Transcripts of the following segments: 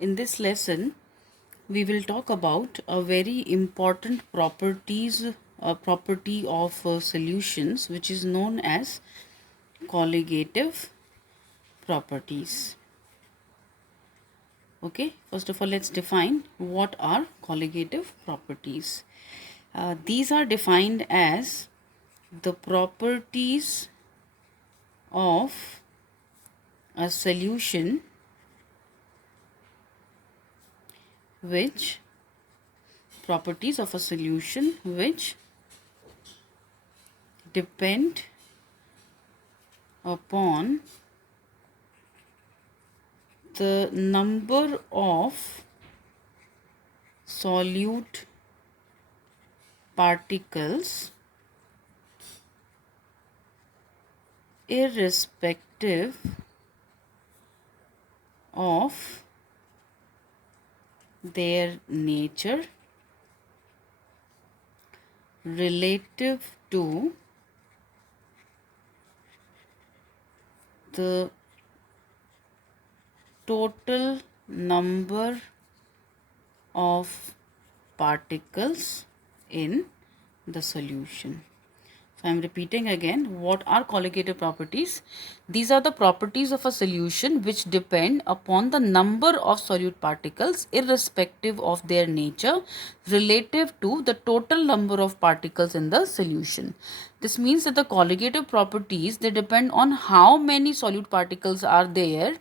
In this lesson, we will talk about a very important property of solutions, which is known as colligative properties. Okay, first of all, let's define what are colligative properties. These are defined as the properties of a solution which depend upon the number of solute particles irrespective of their nature relative to the total number of particles in the solution. So I am repeating again, what are colligative properties? These are the properties of a solution which depend upon the number of solute particles irrespective of their nature relative to the total number of particles in the solution. This means that the colligative properties, they depend on how many solute particles are there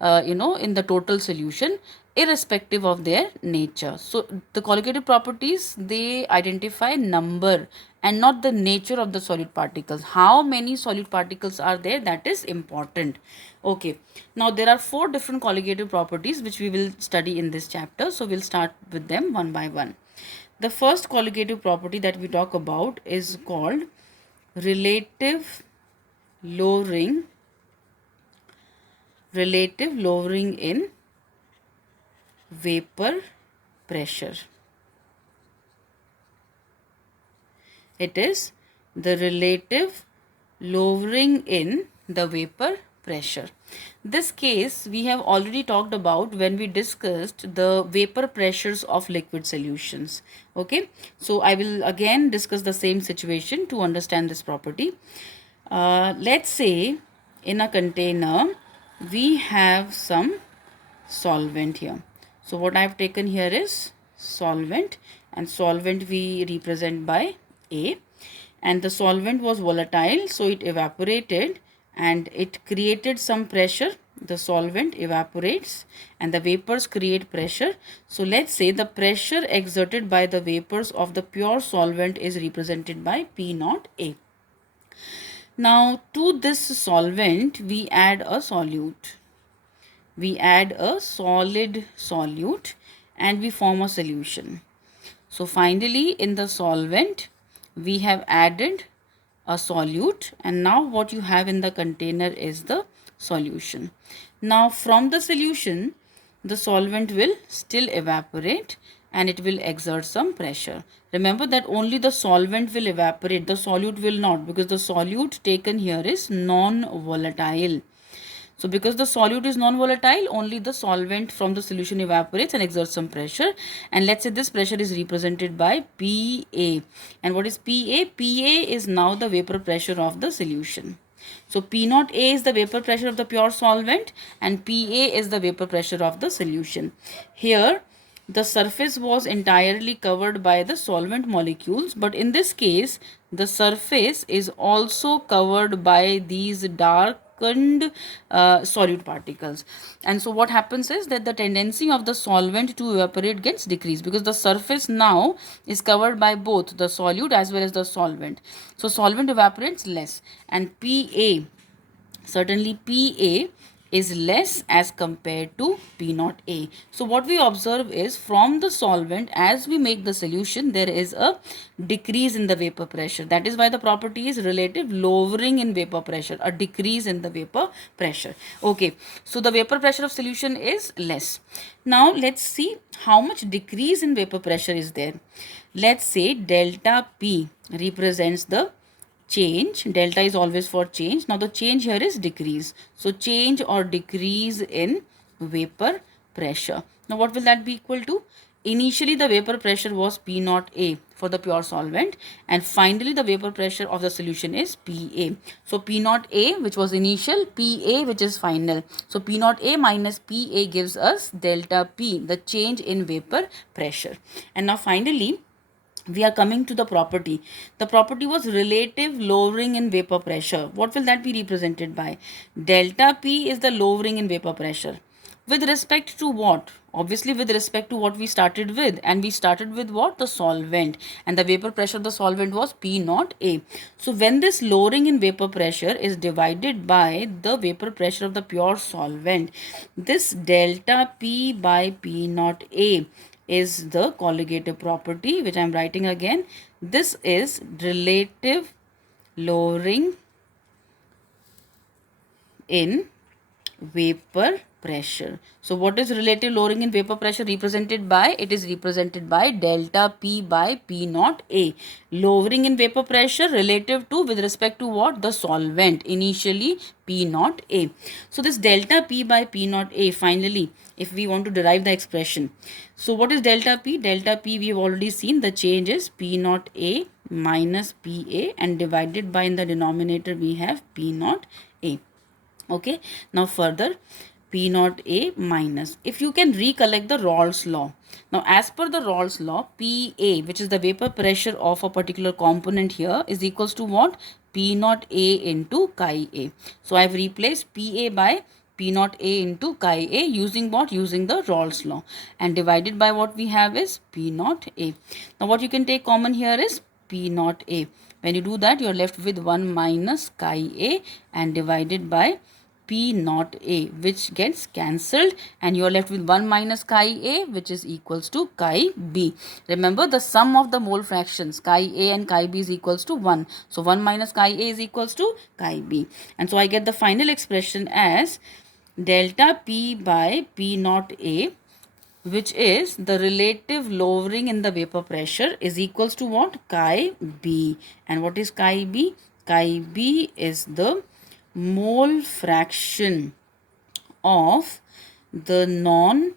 in the total solution irrespective of their nature. So the colligative properties, they identify number and not the nature of the solute particles. How many solute particles are there, that is important. Okay, now there are 4 different colligative properties which we will study in this chapter. So we'll start with them one by one. The first colligative property that we talk about is called relative lowering in vapor pressure. It is the relative lowering in the vapor pressure. This case we have already talked about when we discussed the vapor pressures of liquid solutions. Okay, so I will again discuss the same situation to understand this property. Let's say in a container we have some solvent here. So what I have taken here is solvent, and solvent we represent by A, and the solvent was volatile, so it evaporated and it created some pressure. The solvent evaporates and the vapors create pressure. So let's say the pressure exerted by the vapors of the pure solvent is represented by P naught A. Now to this solvent we add a solute. We add a solid solute and we form a solution. So finally in the solvent we have added a solute, and now what you have in the container is the solution. Now from the solution the solvent will still evaporate and it will exert some pressure. Remember that only the solvent will evaporate, the solute will not, because the solute taken here is non-volatile. So because the solute is non-volatile, only the solvent from the solution evaporates and exerts some pressure. And let's say this pressure is represented by PA. And what is PA? PA is now the vapor pressure of the solution. So P naught A is the vapor pressure of the pure solvent and PA is the vapor pressure of the solution. Here the surface was entirely covered by the solvent molecules, but in this case the surface is also covered by these darkened solute particles. And so what happens is that the tendency of the solvent to evaporate gets decreased because the surface now is covered by both the solute as well as the solvent. So solvent evaporates less, and PA, certainly PA is less as compared to P naught A. So what we observe is from the solvent, as we make the solution, there is a decrease in the vapor pressure. That is why the property is relative lowering in vapor pressure, a decrease in the vapor pressure. Okay, so the vapor pressure of solution is less. Now let's see how much decrease in vapor pressure is there. Let's say delta P represents the change. Delta is always for change. Now the change here is decrease. So change or decrease in vapor pressure. Now what will that be equal to? Initially the vapor pressure was P naught A for the pure solvent, and finally the vapor pressure of the solution is PA. So P naught A, which was initial, PA, which is final. So P naught A minus PA gives us delta P, the change in vapor pressure. And now finally we are coming to the property. The property was relative lowering in vapor pressure. What will that be represented by? Delta P is the lowering in vapor pressure. With respect to what? Obviously with respect to what we started with. And we started with what? The solvent. And the vapor pressure of the solvent was P naught A. So when this lowering in vapor pressure is divided by the vapor pressure of the pure solvent, this delta P by P naught A is the colligative property, which I am writing again. This is relative lowering in vapor pressure. So what is relative lowering in vapor pressure represented by? It is represented by delta P by P naught A. Lowering in vapor pressure relative to, with respect to what? The solvent, initially P naught A. So this delta P by P naught A, finally, if we want to derive the expression. So what is delta P? Delta P we have already seen, the change is P naught A minus PA, and divided by, in the denominator we have P naught A. Okay, now further P naught A minus, if you can recollect the Rawls law. Now as per the Rawls law, PA, which is the vapor pressure of a particular component here, is equals to what? P naught A into chi A. So I have replaced PA by P naught A into chi A using what? Using the Rawls law, and divided by what we have is P naught A. Now what you can take common here is P naught A. When you do that, you are left with 1 minus chi A, and divided by P naught A, which gets cancelled, and you are left with 1 minus chi A, which is equals to chi B. Remember, the sum of the mole fractions chi A and chi B is equals to 1. So 1 minus chi A is equals to chi B. And so I get the final expression as delta P by P naught A, which is the relative lowering in the vapor pressure, is equals to what? Chi B. And what is chi B? Chi B is the mole fraction of the non-volatile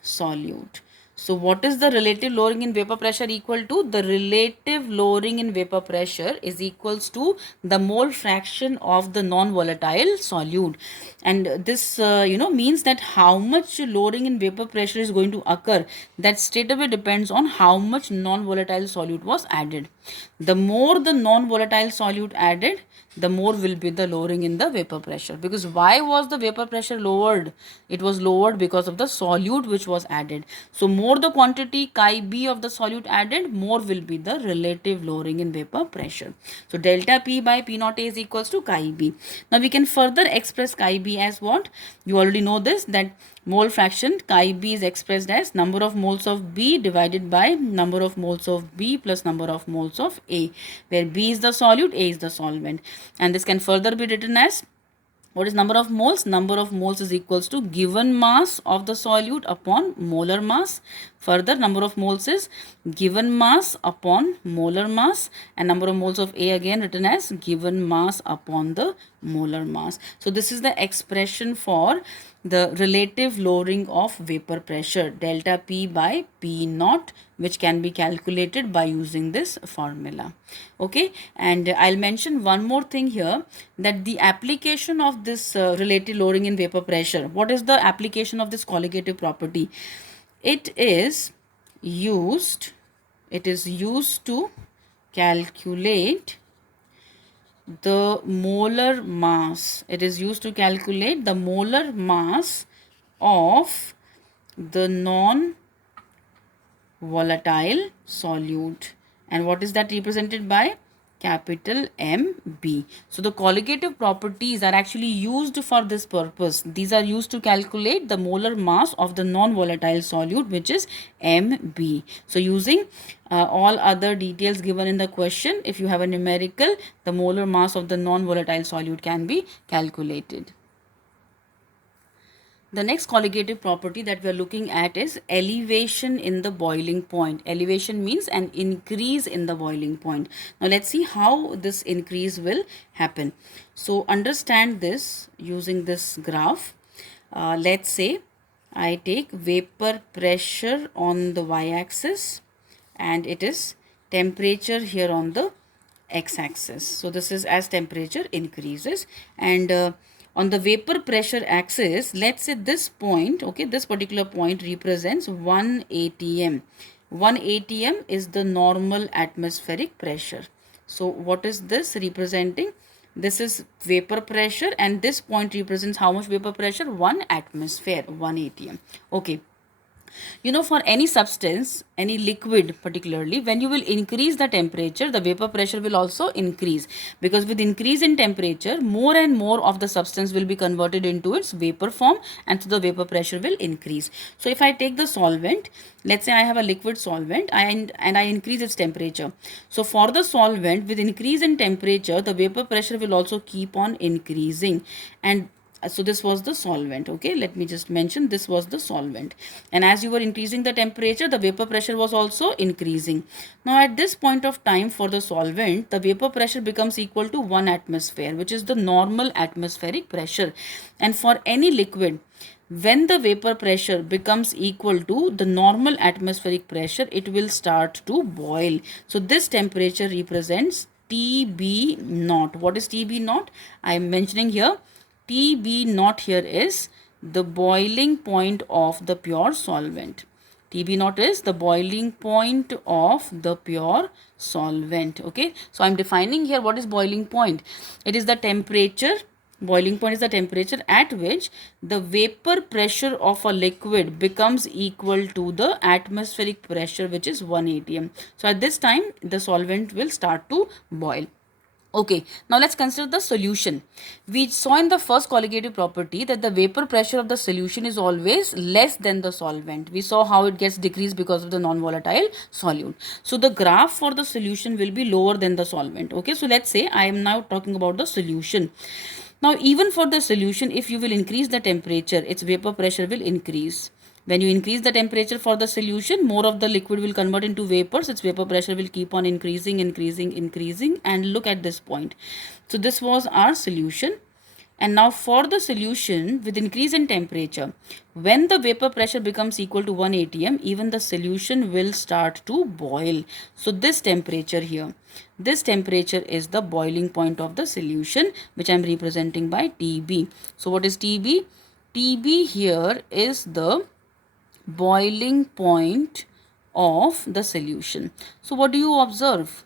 solute. So what is the relative lowering in vapor pressure equal to? The relative lowering in vapor pressure is equals to the mole fraction of the non-volatile solute. And this means that how much lowering in vapor pressure is going to occur, that straight away depends on how much non-volatile solute was added. The more the non-volatile solute added, the more will be the lowering in the vapor pressure. Because why was the vapor pressure lowered? It was lowered because of the solute which was added. So more the quantity chi B of the solute added, more will be the relative lowering in vapor pressure. So delta P by P naught A is equals to chi B. Now we can further express chi B as what? You already know this, that mole fraction chi B is expressed as number of moles of B divided by number of moles of B plus number of moles of A, where B is the solute, A is the solvent. And this can further be written as, what is number of moles? Number of moles is equals to given mass of the solute upon molar mass. Further, number of moles is given mass upon molar mass, and number of moles of A again written as given mass upon the molar mass. So this is the expression for the relative lowering of vapor pressure, delta P by P naught, which can be calculated by using this formula. Okay, and I'll mention one more thing here, that the application of this relative lowering in vapor pressure, what is the application of this colligative property? It is used to calculate the molar mass. It is used to calculate the molar mass of the non-volatile solute. And what is that represented by? Capital MB. So the colligative properties are actually used for this purpose. These are used to calculate the molar mass of the non-volatile solute, which is MB. So using all other details given in the question, if you have a numerical, the molar mass of the non-volatile solute can be calculated. The next colligative property that we are looking at is elevation in the boiling point. Elevation means an increase in the boiling point. Now let's see how this increase will happen. So understand this using this graph. let's say I take vapor pressure on the y-axis and it is temperature here on the x-axis. So this is as temperature increases, and on the vapor pressure axis, let's say this point, okay, this particular point represents 1 atm. 1 atm is the normal atmospheric pressure. So what is this representing? This is vapor pressure, and this point represents how much vapor pressure? 1 atmosphere, 1 atm. Okay. You know, for any substance, any liquid particularly, when you will increase the temperature, the vapor pressure will also increase, because with increase in temperature, more and more of the substance will be converted into its vapor form, and so the vapor pressure will increase. So if I take the solvent, let's say I have a liquid solvent and I increase its temperature. So for the solvent, with increase in temperature, the vapor pressure will also keep on increasing, and so this was the solvent. Okay, let me just mention, this was the solvent, and as you were increasing the temperature, the vapor pressure was also increasing. Now at this point of time, for the solvent, the vapor pressure becomes equal to 1 atmosphere, which is the normal atmospheric pressure. And for any liquid, when the vapor pressure becomes equal to the normal atmospheric pressure, it will start to boil. So this temperature represents TB naught. What is TB naught? I am mentioning here TB naught here is the boiling point of the pure solvent. TB naught is the boiling point of the pure solvent. Okay, so I'm defining here what is boiling point. It is the temperature. Boiling point is the temperature at which the vapor pressure of a liquid becomes equal to the atmospheric pressure, which is 1 atm. So at this time, the solvent will start to boil. Okay, now let's consider the solution. We saw in the first colligative property that the vapor pressure of the solution is always less than the solvent. We saw how it gets decreased because of the non-volatile solute. So the graph for the solution will be lower than the solvent. Okay, so let's say I am now talking about the solution. Now even for the solution, if you will increase the temperature, its vapor pressure will increase. When you increase the temperature for the solution, more of the liquid will convert into vapors. Its vapor pressure will keep on increasing, and look at this point. So this was our solution. And now for the solution, with increase in temperature, when the vapor pressure becomes equal to 1 atm, even the solution will start to boil. So this temperature here, this temperature is the boiling point of the solution, which I am representing by TB. So what is TB? TB here is the boiling point of the solution. So what do you observe?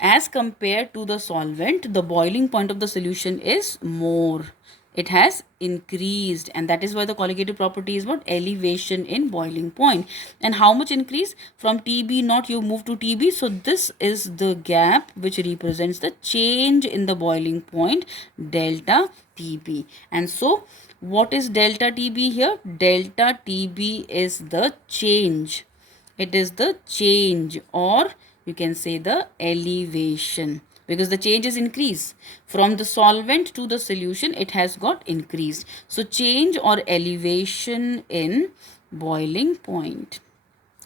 As compared to the solvent, the boiling point of the solution is more. It has increased, and that is why the colligative property is what? Elevation in boiling point. And how much increase? From TB naught you move to TB. So this is the gap which represents the change in the boiling point, delta TB. And so what is delta TB here? Delta TB is the change. It is the change, or you can say the elevation, because the change is increase. From the solvent to the solution, it has got increased. So change or elevation in boiling point.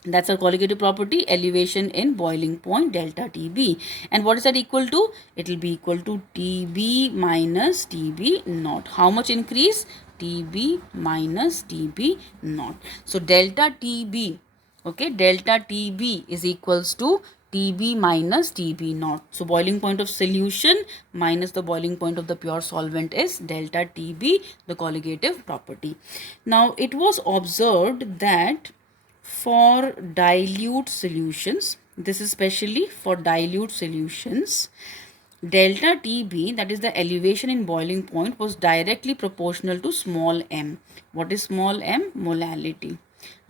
That's a colligative property, elevation in boiling point, delta TB. And what is that equal to? It will be equal to TB minus TB naught. How much increase? TB minus TB naught. So delta TB, okay, delta TB is equals to TB minus TB naught. So boiling point of solution minus the boiling point of the pure solvent is delta TB, the colligative property. Now it was observed that for dilute solutions, this is especially for dilute solutions, delta TB, that is the elevation in boiling point, was directly proportional to small m. What is small m? Molality.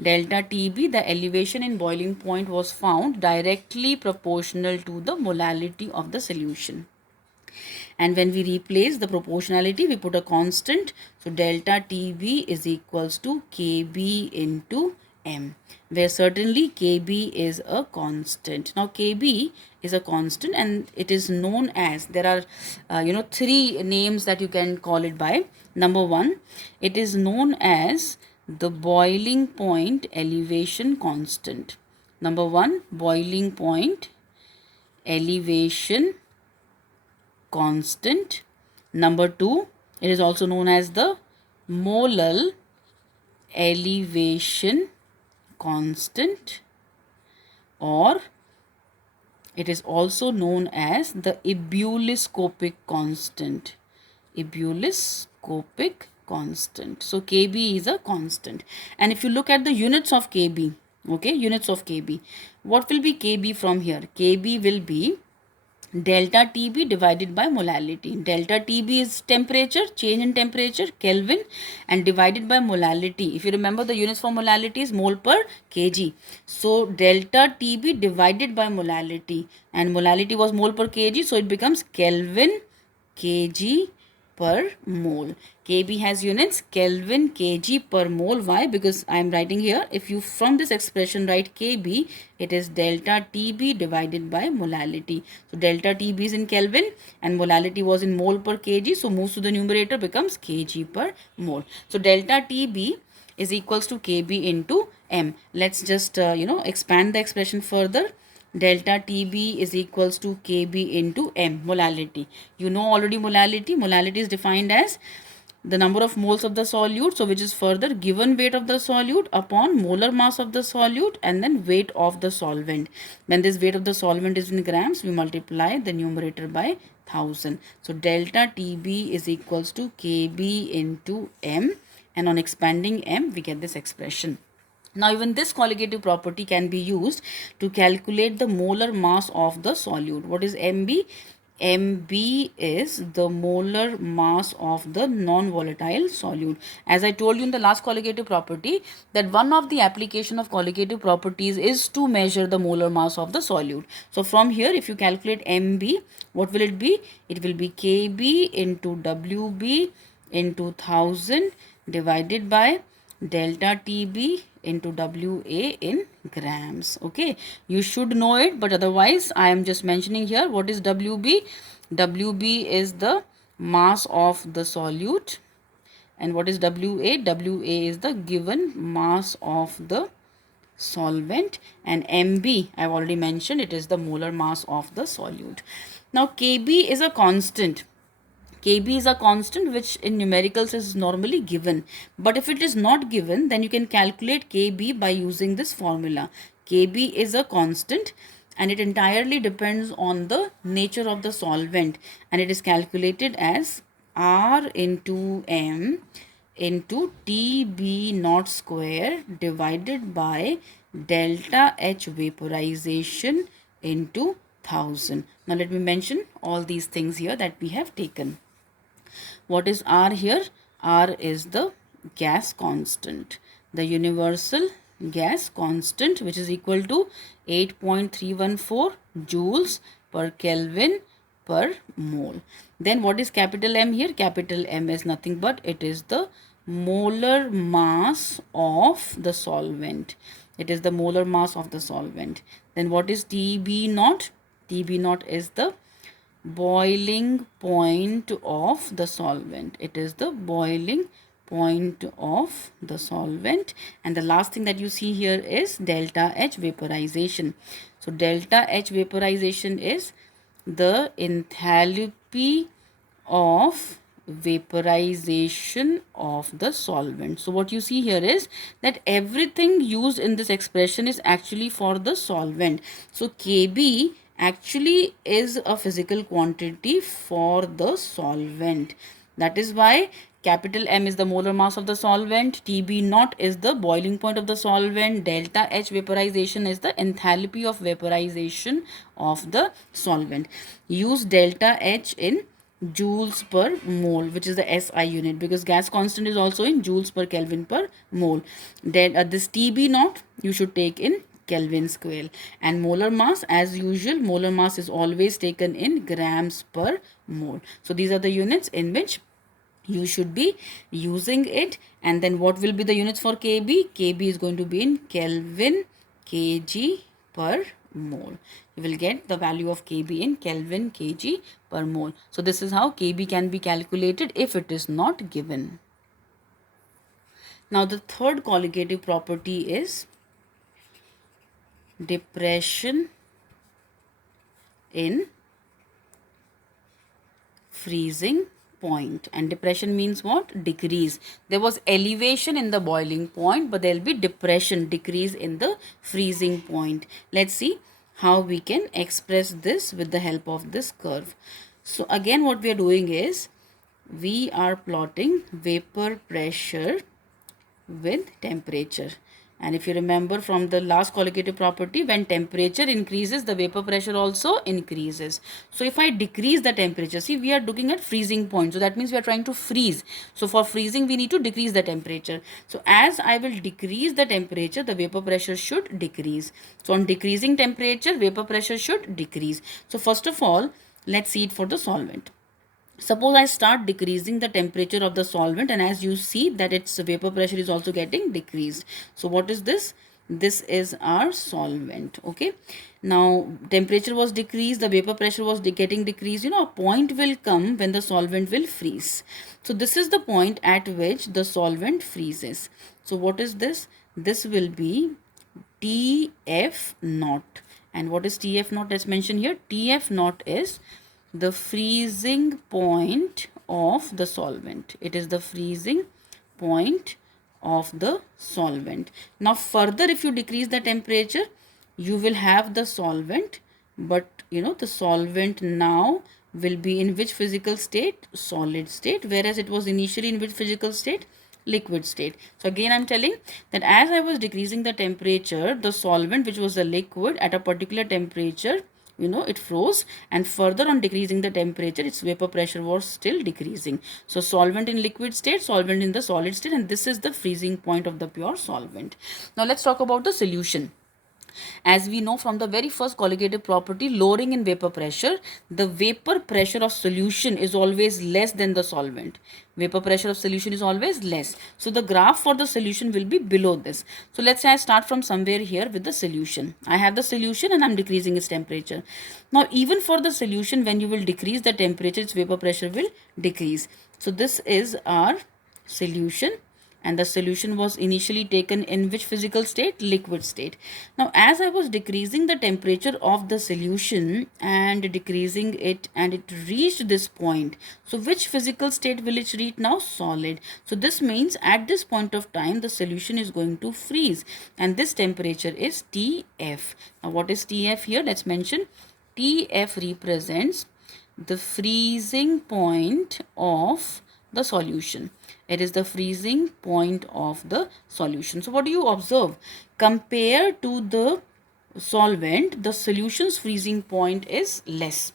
Delta TB, the elevation in boiling point, was found directly proportional to the molality of the solution. And when we replace the proportionality, we put a constant. So delta TB is equals to KB into m, where certainly KB is a constant. Now KB is a constant, and it is known as, there are three names that you can call it by. Number one, it is known as the boiling point elevation constant. Number one, boiling point elevation constant. Number two, it is also known as the molar elevation constant, or it is also known as the ebullioscopic constant. Ebullioscopic constant. So Kb is a constant. And if you look at the units of Kb, okay, units of Kb, what will be Kb from here? Kb will be delta Tb divided by molality. Delta Tb is temperature, change in temperature, Kelvin, and divided by molality. If you remember, the units for molality is mole per kg. So delta Tb divided by molality, and molality was mole per kg, so it becomes Kelvin kg per mole. Kb has units Kelvin kg per mole. Why? Because I am writing here, if you from this expression write Kb, it is delta Tb divided by molality. So delta Tb is in Kelvin and molality was in mole per kg, so moves to the numerator, becomes kg per mole. So delta Tb is equals to Kb into m. Let's just expand the expression further. Delta Tb is equals to Kb into m, molality. You know already molality. Molality is defined as the number of moles of the solute, so which is further given weight of the solute upon molar mass of the solute and then weight of the solvent. When this weight of the solvent is in grams, we multiply the numerator by 1000. So delta Tb is equals to Kb into m, and on expanding m we get this expression. Now even this colligative property can be used to calculate the molar mass of the solute. What is Mb? Mb is the molar mass of the non-volatile solute. As I told you in the last colligative property, that one of the application of colligative properties is to measure the molar mass of the solute. So from here, if you calculate Mb, what will it be? It will be Kb into Wb into 1000 divided by delta Tb into Wa in grams. Okay, you should know it, but otherwise I am just mentioning here. What is Wb? Wb is the mass of the solute. And what is Wa? Wa is the given mass of the solvent. And Mb, I have already mentioned, it is the molar mass of the solute. Now Kb is a constant. Kb is a constant which in numericals is normally given. But if it is not given, then you can calculate Kb by using this formula. Kb is a constant and it entirely depends on the nature of the solvent, and it is calculated as R into M into Tb naught square divided by delta H vaporization into 1000. Now let me mention all these things here that we have taken. What is R here? R is the gas constant, the universal gas constant, which is equal to 8.314 joules per Kelvin per mole. Then what is capital M here? Capital M is nothing but it is the molar mass of the solvent. It is the molar mass of the solvent. Then what is Tb naught? Tb naught is the boiling point of the solvent. It is the boiling point of the solvent. And the last thing that you see here is delta H vaporization. So delta H vaporization is the enthalpy of vaporization of the solvent. So what you see here is that everything used in this expression is actually for the solvent. So Kb actually is a physical quantity for the solvent. That is why capital M is the molar mass of the solvent, Tb naught is the boiling point of the solvent, delta H vaporization is the enthalpy of vaporization of the solvent. Use delta H in joules per mole, which is the SI unit, because gas constant is also in joules per Kelvin per mole. Then this Tb naught you should take in Kelvin square, and molar mass, as usual, molar mass is always taken in grams per mole. So these are the units in which you should be using it. And then what will be the units for Kb? Kb is going to be in Kelvin kg per mole. You will get the value of Kb in Kelvin kg per mole. So this is how Kb can be calculated if it is not given. Now the third colligative property is depression in freezing point, and depression means what? Decrease. There was elevation in the boiling point, but there will be depression, decrease in the freezing point. Let's see how we can express this with the help of this curve. So again, what we are doing is we are plotting vapor pressure with temperature. And if you remember from the last colligative property, when temperature increases, the vapor pressure also increases. So if I decrease the temperature, see, we are looking at freezing point. So that means we are trying to freeze. So for freezing, we need to decrease the temperature. So as I will decrease the temperature, the vapor pressure should decrease. So on decreasing temperature, vapor pressure should decrease. So first of all, let's see it for the solvent. Suppose I start decreasing the temperature of the solvent, and as you see that its vapor pressure is also getting decreased. So what is this? This is our solvent. Okay. Now temperature was decreased, the vapor pressure was getting decreased. You know, a point will come when the solvent will freeze. So this is the point at which the solvent freezes. So what is this? This will be TF naught. And what is TF naught? Let's mention here. TF naught is the freezing point of the solvent. It is the freezing point of the solvent. Now further, if you decrease the temperature, you will have the solvent, but you know, the solvent now will be in which physical state? Solid state, whereas it was initially in which physical state? Liquid state. So again, I'm telling that as I was decreasing the temperature, the solvent, which was the liquid, at a particular temperature, you know, it froze, and further on decreasing the temperature, its vapor pressure was still decreasing. So solvent in liquid state, solvent in the solid state, and this is the freezing point of the pure solvent. Now let's talk about the solution. As we know from the very first colligative property, lowering in vapor pressure, the vapor pressure of solution is always less than the solvent. Vapor pressure of solution is always less. So the graph for the solution will be below this. So let's say I start from somewhere here with the solution. I have the solution and I'm decreasing its temperature. Now even for the solution, when you will decrease the temperature, its vapor pressure will decrease. So this is our solution. And the solution was initially taken in which physical state? Liquid state. Now as I was decreasing the temperature of the solution and decreasing it, and it reached this point, so which physical state will it reach now? Solid. So this means at this point of time the solution is going to freeze, and this temperature is TF. Now what is TF here? Let's mention. TF represents the freezing point of the solution. It is the freezing point of the solution. So what do you observe? Compared to the solvent, the solution's freezing point is less.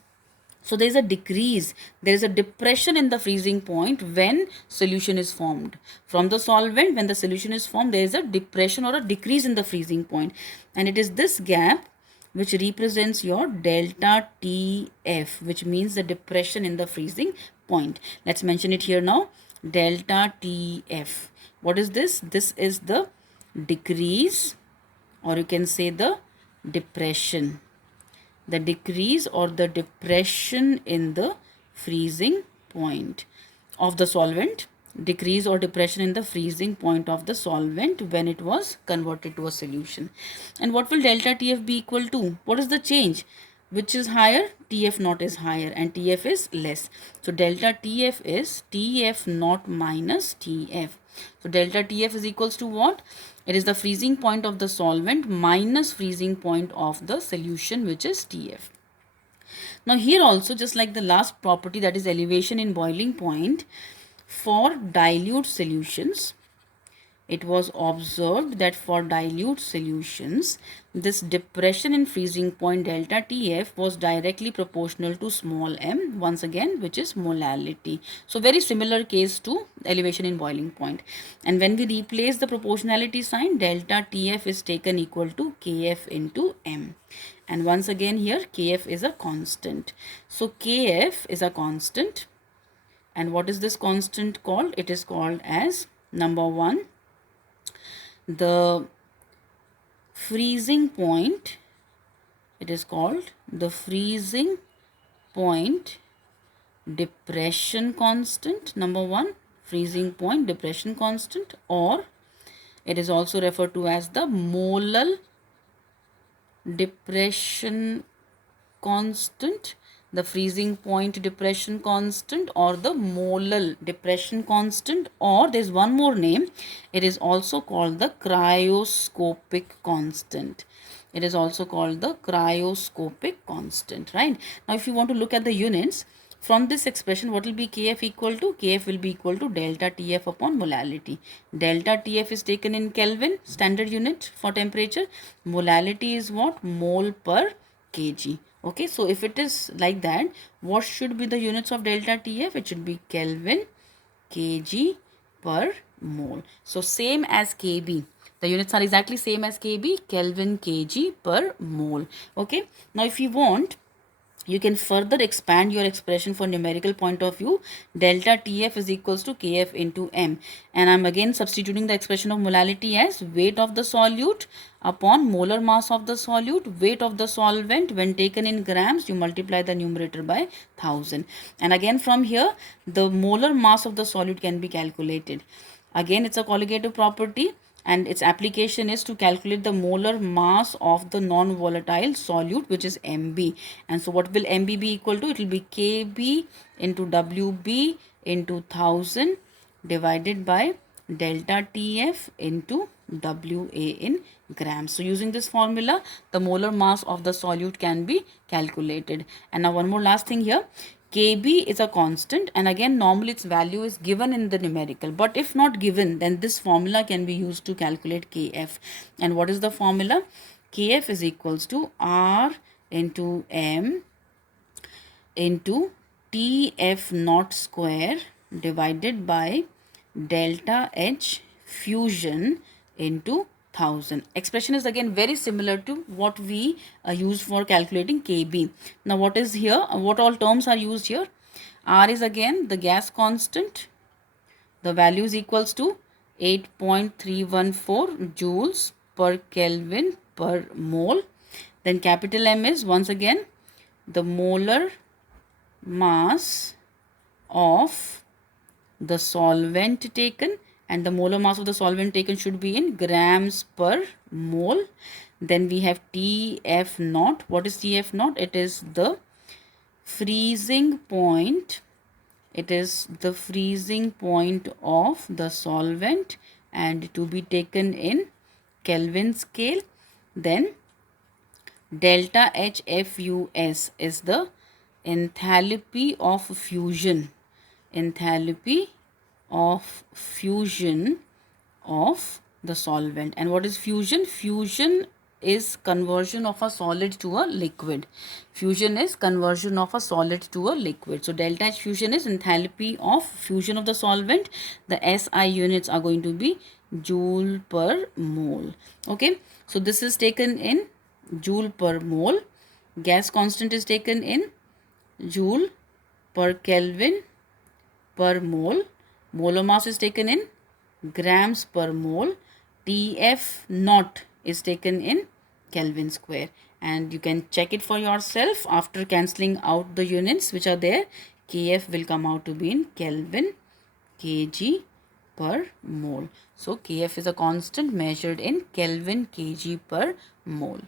So there is a decrease, there is a depression in the freezing point when solution is formed. From the solvent, when the solution is formed, there is a depression or a decrease in the freezing point. And it is this gap which represents your delta TF, which means the depression in the freezing point. Let's mention it here now. Delta TF. What is this? This is the decrease, or you can say the depression. The decrease or the depression in the freezing point of the solvent. Decrease or depression in the freezing point of the solvent when it was converted to a solution. And what will delta TF be equal to? What is the change? Which is higher? TF naught is higher and TF is less. So delta TF is TF naught minus TF. So delta TF is equals to what? It is the freezing point of the solvent minus freezing point of the solution, which is TF. Now here also, just like the last property, that is elevation in boiling point, for dilute solutions, it was observed that for dilute solutions, this depression in freezing point delta TF was directly proportional to small m, once again, which is molality. So very similar case to elevation in boiling point. And when we replace the proportionality sign, delta TF is taken equal to Kf into m. And once again here, Kf is a constant. So Kf is a constant. And what is this constant called? It is called as, number one, the freezing point. It is called the freezing point depression constant. Number one, freezing point depression constant, or it is also referred to as the molal depression constant. the freezing point depression constant, or the molar depression constant, or there's one more name. It is also called the cryoscopic constant. It is also called the cryoscopic constant, right? Now, if you want to look at the units, from this expression, what will be Kf equal to? Kf will be equal to delta Tf upon molality. Delta Tf is taken in Kelvin, standard unit for temperature. Molality is what? Mole per kg. Okay, so if it is like that, what should be the units of delta Tf? It should be Kelvin kg per mole. So same as Kb. The units are exactly same as Kb, Kelvin kg per mole. Okay, now if you want, you can further expand your expression for numerical point of view. Delta Tf is equals to Kf into m, and I'm again substituting the expression of molality as weight of the solute upon molar mass of the solute. Weight of the solvent when taken in grams, you multiply the numerator by 1000, and again from here the molar mass of the solute can be calculated. Again, it's a colligative property, and its application is to calculate the molar mass of the non-volatile solute, which is Mb. And so what will Mb be equal to? It will be Kb into Wb into 1000 divided by delta Tf into Wa in grams. So using this formula, the molar mass of the solute can be calculated. And now one more last thing here. Kb is a constant, and again normally its value is given in the numerical, but if not given, then this formula can be used to calculate Kf. And what is the formula? Kf is equals to R into M into Tf naught square divided by delta H fusion into 1000. Expression is again very similar to what we use for calculating Kb. Now what is here? What all terms are used here? R is again the gas constant. The value is equals to 8.314 joules per Kelvin per mole. Then capital M is once again the molar mass of the solvent taken, and the molar mass of the solvent taken should be in grams per mole. Then we have Tf naught. What is Tf naught? It is the freezing point. It is the freezing point of the solvent, and to be taken in Kelvin scale. Then delta HFUS is the enthalpy of fusion. Enthalpy of fusion of the solvent. And what is fusion? Fusion is conversion of a solid to a liquid. Fusion is conversion of a solid to a liquid. So delta H fusion is enthalpy of fusion of the solvent. The SI units are going to be joule per mole. Okay, so this is taken in joule per mole. Gas constant is taken in joule per Kelvin per mole. Molar mass is taken in grams per mole. Tf naught is taken in Kelvin square, and you can check it for yourself after cancelling out the units which are there. Kf will come out to be in Kelvin kg per mole. So Kf is a constant measured in Kelvin kg per mole.